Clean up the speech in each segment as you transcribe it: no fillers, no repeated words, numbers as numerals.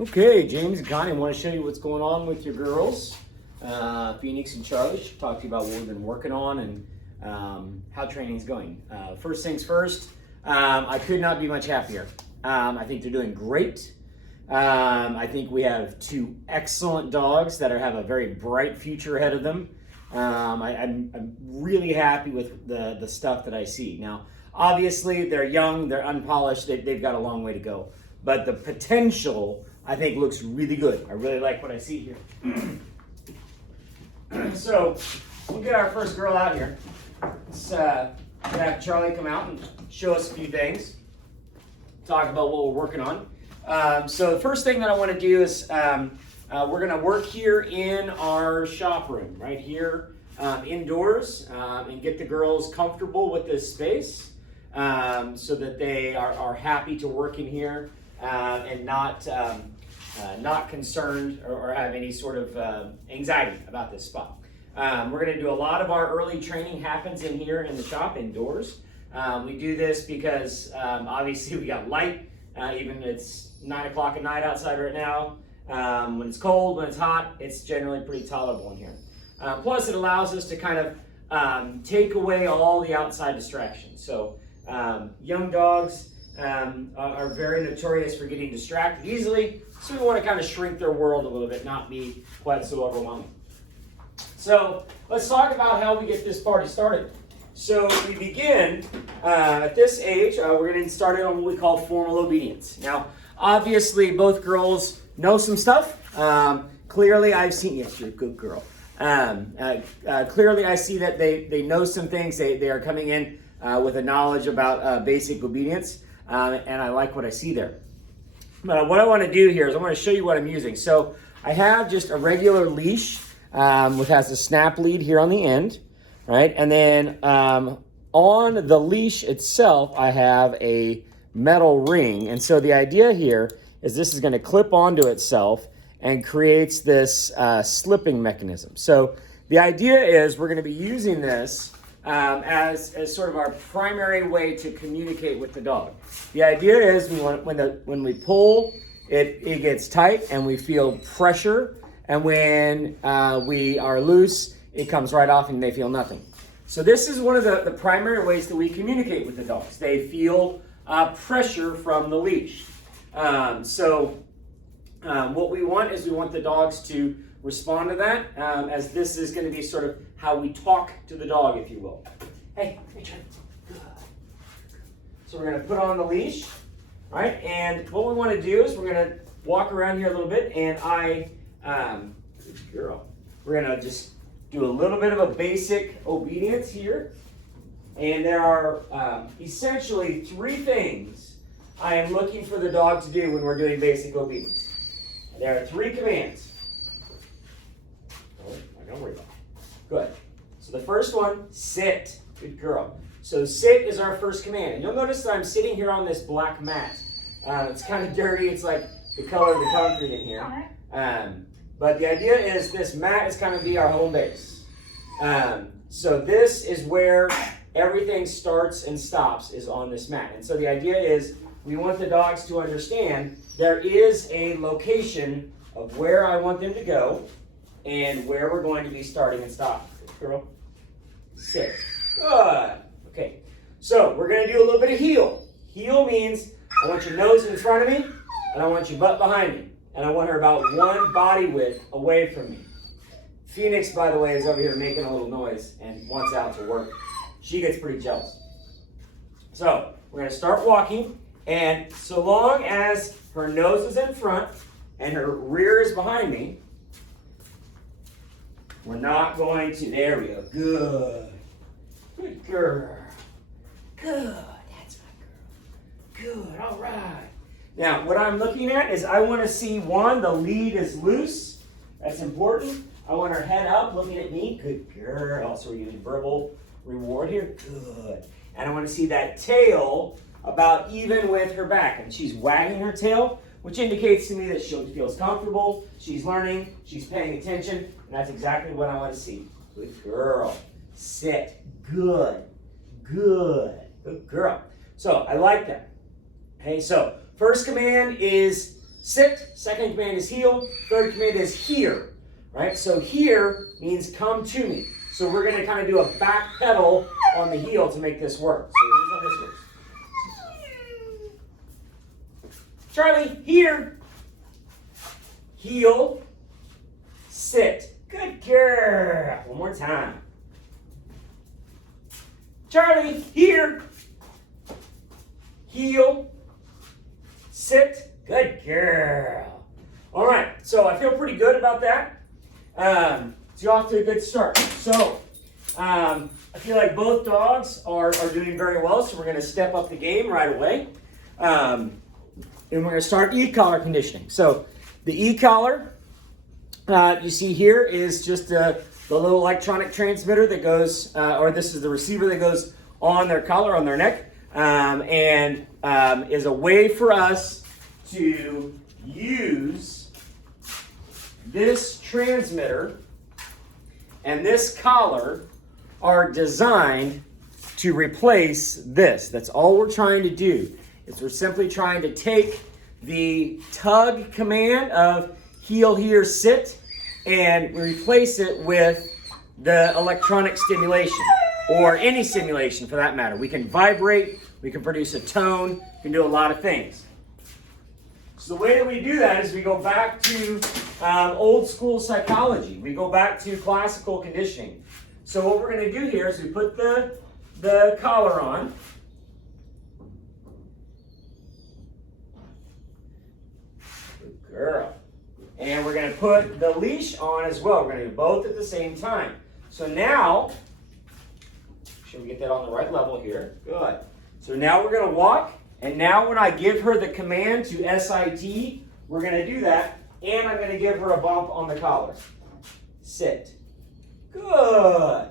Okay, James and Connie, I want to show you what's going on with your girls. Phoenix and Charlie should talk to you about what we've been working on and how training's going. First things first, I could not be much happier. I think they're doing great. I think we have two excellent dogs that have a very bright future ahead of them. I'm really happy with the stuff that I see. Now, obviously, they're young, they're unpolished, they've got a long way to go. But the potential, I think, looks really good. I really like what I see here. So, we'll get our first girl out here. Let's have Charlie come out and show us a few things. Talk about what we're working on. So the first thing that I want to do is we're going to work here in our shop room, right here, indoors, and get the girls comfortable with this space so that they are happy to work in here and not concerned or have any sort of anxiety about this spot. We're going to do a lot of our early training happens in here in the shop indoors. We do this because obviously we got light, even it's 9 o'clock at night outside right now. When it's cold, when it's hot, it's generally pretty tolerable in here. Plus it allows us to kind of take away all the outside distractions. So young dogs are very notorious for getting distracted easily, so we want to kind of shrink their world a little bit, not be quite so overwhelming. So let's talk about how we get this party started. So we begin at this age, we're going to start it on what we call formal obedience. Now, obviously, both girls know some stuff. Clearly, I've seen, yes, you're a good girl. Clearly, I see that they know some things. They are coming in with a knowledge about basic obedience, and I like what I see there. But what I want to do here is I want to show you what I'm using. So I have just a regular leash, which has a snap lead here on the end. Right, and then on the leash itself, I have a metal ring. And so the idea here is this is going to clip onto itself and creates this slipping mechanism. So the idea is we're going to be using this as sort of our primary way to communicate with the dog. The idea is when we pull, it gets tight and we feel pressure. And when we are loose, it comes right off and they feel nothing. So this is one of the primary ways that we communicate with the dogs. They feel pressure from the leash. What we want is we want the dogs to respond to that, as this is going to be sort of how we talk to the dog, if you will. Hey, Richard. Good. So we're going to put on the leash, right? And what we want to do is we're going to walk around here a little bit, and good girl. We're going to just do a little bit of a basic obedience here. And there are essentially three things I am looking for the dog to do when we're doing basic obedience. There are three commands. Oh, I'm not going to worry about it. Good. So the first one, sit. Good girl. So sit is our first command. And you'll notice that I'm sitting here on this black mat. It's kind of dirty. It's like the color of the concrete in here. But the idea is this mat is kind of be our home base. So this is where everything starts and stops, is on this mat. And so the idea is we want the dogs to understand there is a location of where I want them to go and where we're going to be starting and stopping. Good girl. Sit. Good. Okay. So we're going to do a little bit of heel. Heel means I want your nose in front of me and I want your butt behind me. And I want her about one body width away from me. Phoenix, by the way, is over here making a little noise and wants out to work. She gets pretty jealous. So we're going to start walking, and so long as her nose is in front and her rear is behind me, we're not going to, there we go. Good. Good girl. Good. That's my girl. Good. All right. Now, what I'm looking at is I want to see, one, the lead is loose. That's important. I want her head up, looking at me. Good girl. So we're using verbal reward here. Good. And I want to see that tail about even with her back. And she's wagging her tail, which indicates to me that she feels comfortable, she's learning, she's paying attention, and that's exactly what I want to see. Good girl. Sit. Good. Good. Good girl. So I like that. Okay, so first command is sit. Second command is heel. Third command is here, right? So here means come to me. So we're going to kind of do a back pedal on the heel to make this work. So here's how this works. Charlie, here. Heel. Sit. Good girl. One more time. Charlie, here. Heel. Sit. Good girl. All right, so I feel pretty good about that. So you're off to a good start. So I feel like both dogs are doing very well, so we're going to step up the game right away. And we're going to start e-collar conditioning. So the e-collar, you see here, is just the little electronic transmitter that goes, or this is the receiver that goes on their collar, on their neck, and is a way for us to use this transmitter and this collar are designed to replace this. That's all we're trying to do, is we're simply trying to take the tug command of heel, here, sit, and we replace it with the electronic stimulation, or any stimulation for that matter. We can vibrate, we can produce a tone, we can do a lot of things. So the way that we do that is we go back to old school psychology. We go back to classical conditioning. So what we're going to do here is we put the collar on. Good girl. And we're going to put the leash on as well. We're going to do both at the same time. So now, should we get that on the right level here? Good. So now we're going to walk. And now when I give her the command to SIT, we're going to do that. And I'm going to give her a bump on the collar. Sit. Good.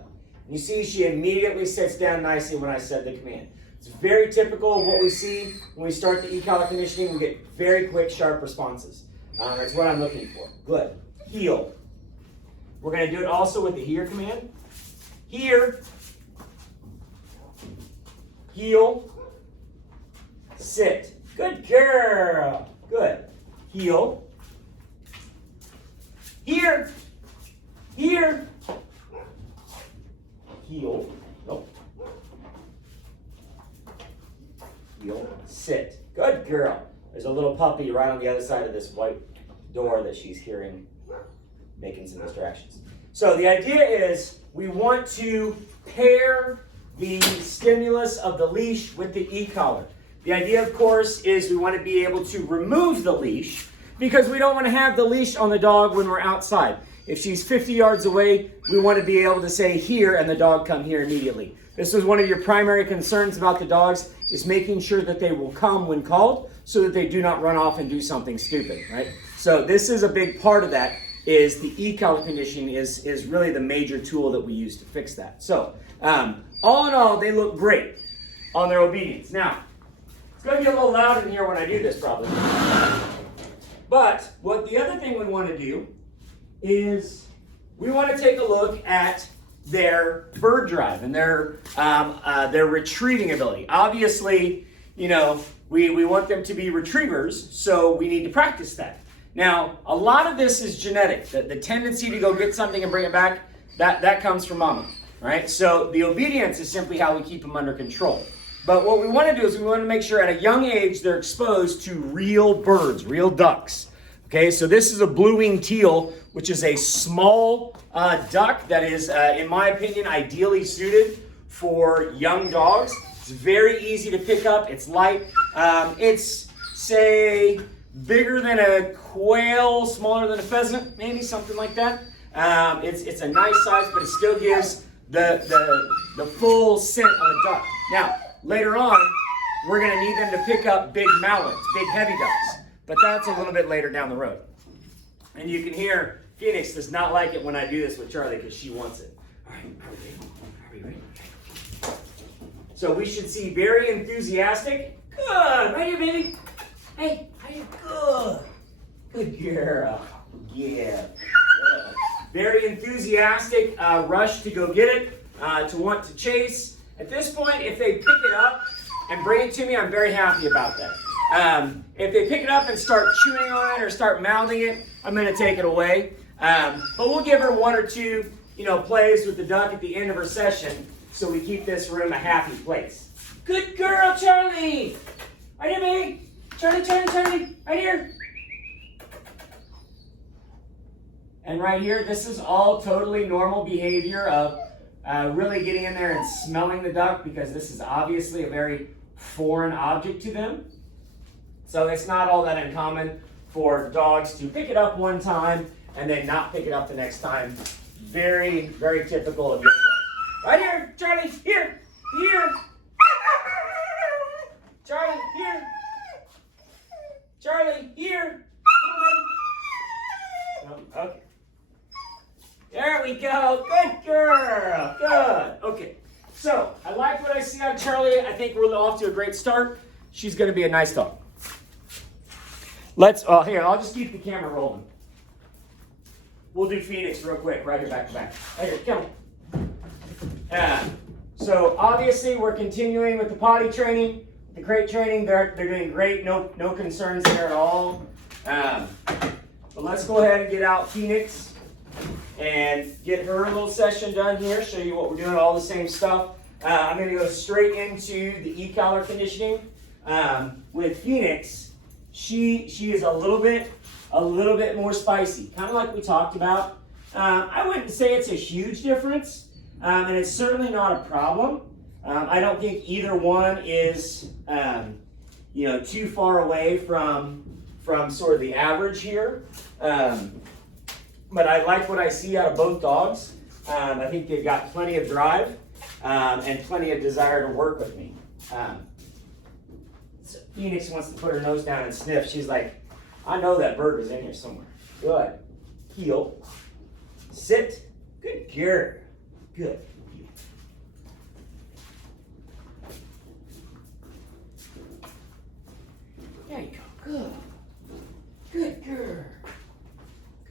You see she immediately sits down nicely when I said the command. It's very typical of what we see when we start the e-collar conditioning. We get very quick, sharp responses. That's what I'm looking for. Good. Heel. We're going to do it also with the here command. Here. Heel. Sit. Good girl. Good. Heel. Here. Here. Heel. Nope. Heel. Sit. Good girl. There's a little puppy right on the other side of this white door that she's hearing, making some distractions. So the idea is we want to pair the stimulus of the leash with the e-collar. The idea, of course, is we want to be able to remove the leash because we don't want to have the leash on the dog when we're outside. If she's 50 yards away, we want to be able to say here and the dog come here immediately. This is one of your primary concerns about the dogs, is making sure that they will come when called so that they do not run off and do something stupid, right? So this is a big part of that, is the e-collar conditioning is really the major tool that we use to fix that. So all in all, they look great on their obedience. Now, it's going to be a little loud in here when I do this probably. But what the other thing we want to do is we want to take a look at their bird drive and their retrieving ability. Obviously, you know, we want them to be retrievers, so we need to practice that. Now, a lot of this is genetic. The tendency to go get something and bring it back, that comes from mama, right? So the obedience is simply how we keep them under control. But what we want to do is we want to make sure at a young age they're exposed to real birds, real ducks. Okay, so this is a blue-winged teal, which is a small duck that is, in my opinion, ideally suited for young dogs. It's very easy to pick up. It's light. It's, say, bigger than a quail, smaller than a pheasant, maybe something like that. It's a nice size, but it still gives the full scent of a duck. Now, later on, we're going to need them to pick up big mallards, big heavy ducks. But that's a little bit later down the road. And you can hear Phoenix does not like it when I do this with Charlie because she wants it. All right, are we ready? So we should see very enthusiastic. Good, right here, baby. Hey, how you? Good girl. Yeah. Good. Very enthusiastic rush to go get it, to want to chase. At this point, if they pick it up and bring it to me, I'm very happy about that. If they pick it up and start chewing on it or start mouthing it, I'm going to take it away. But we'll give her 1 or 2, plays with the duck at the end of her session, so we keep this room a happy place. Good girl, Charlie. Right here, baby. Charlie, Charlie, Charlie. Right here. And right here, this is all totally normal behavior of really getting in there and smelling the duck, because this is obviously a very foreign object to them. So it's not all that uncommon for dogs to pick it up one time and then not pick it up the next time. Very, very typical of your dogs. Right here, Charlie, here, here. Charlie, here. Charlie, here. Okay. There we go. Good girl. Good. Okay. So, I like what I see out of Charlie. I think we're off to a great start. She's going to be a nice dog. Here, I'll just keep the camera rolling. We'll do Phoenix real quick, right here, back to back. Right here, come on. So, obviously, we're continuing with the potty training, the crate training. They're doing great. No concerns there at all. But let's go ahead and get out Phoenix and get her little session done here, show you what we're doing, all the same stuff. I'm going to go straight into the e-collar conditioning. With Phoenix, she is a little bit more spicy, kind of like we talked about. I wouldn't say it's a huge difference, and it's certainly not a problem. I don't think either one is too far away from sort of the average here. But I like what I see out of both dogs. I think they've got plenty of drive and plenty of desire to work with me. So Phoenix wants to put her nose down and sniff. She's like, I know that bird was in here somewhere. Good. Heel. Sit. Good girl. Good. There you go. Good. Good girl.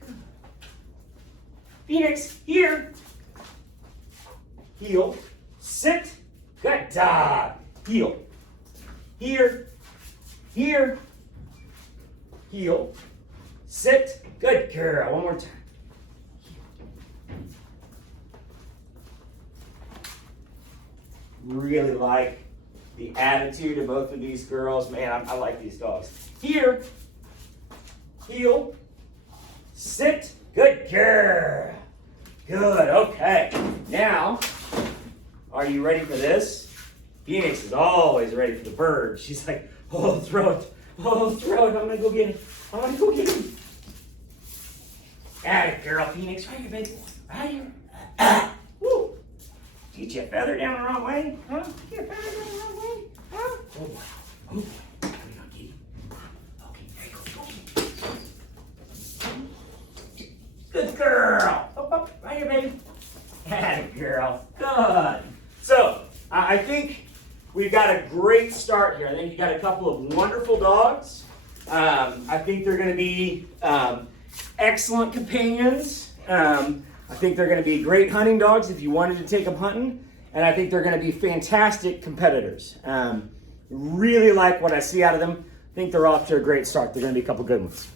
Good. Phoenix, here. Heel. Sit. Good dog. Heel. Here. Here. Heel. Sit. Good girl. One more time. Really like the attitude of both of these girls. Man, I like these dogs. Here. Heel. Sit. Good girl. Good. Okay. Now, are you ready for this? Phoenix is always ready for the bird. She's like, oh, throw it. Oh, throw it. I'm going to go get it. I'm going to go get it. Atta girl, Phoenix. Right here, baby. Right here. Woo. Get your feather down the wrong way. Huh? Get your feather down the wrong way. Huh? Oh, boy. Oh, boy. I'm going to get it. Okay, there you go. Good girl. Up, up. Right here, baby. Atta girl. Good. So, I think we've got a great start here. I think you've got a couple of wonderful dogs. I think they're going to be excellent companions. I think they're going to be great hunting dogs if you wanted to take them hunting. And I think they're going to be fantastic competitors. Really like what I see out of them. I think they're off to a great start. They're going to be a couple good ones.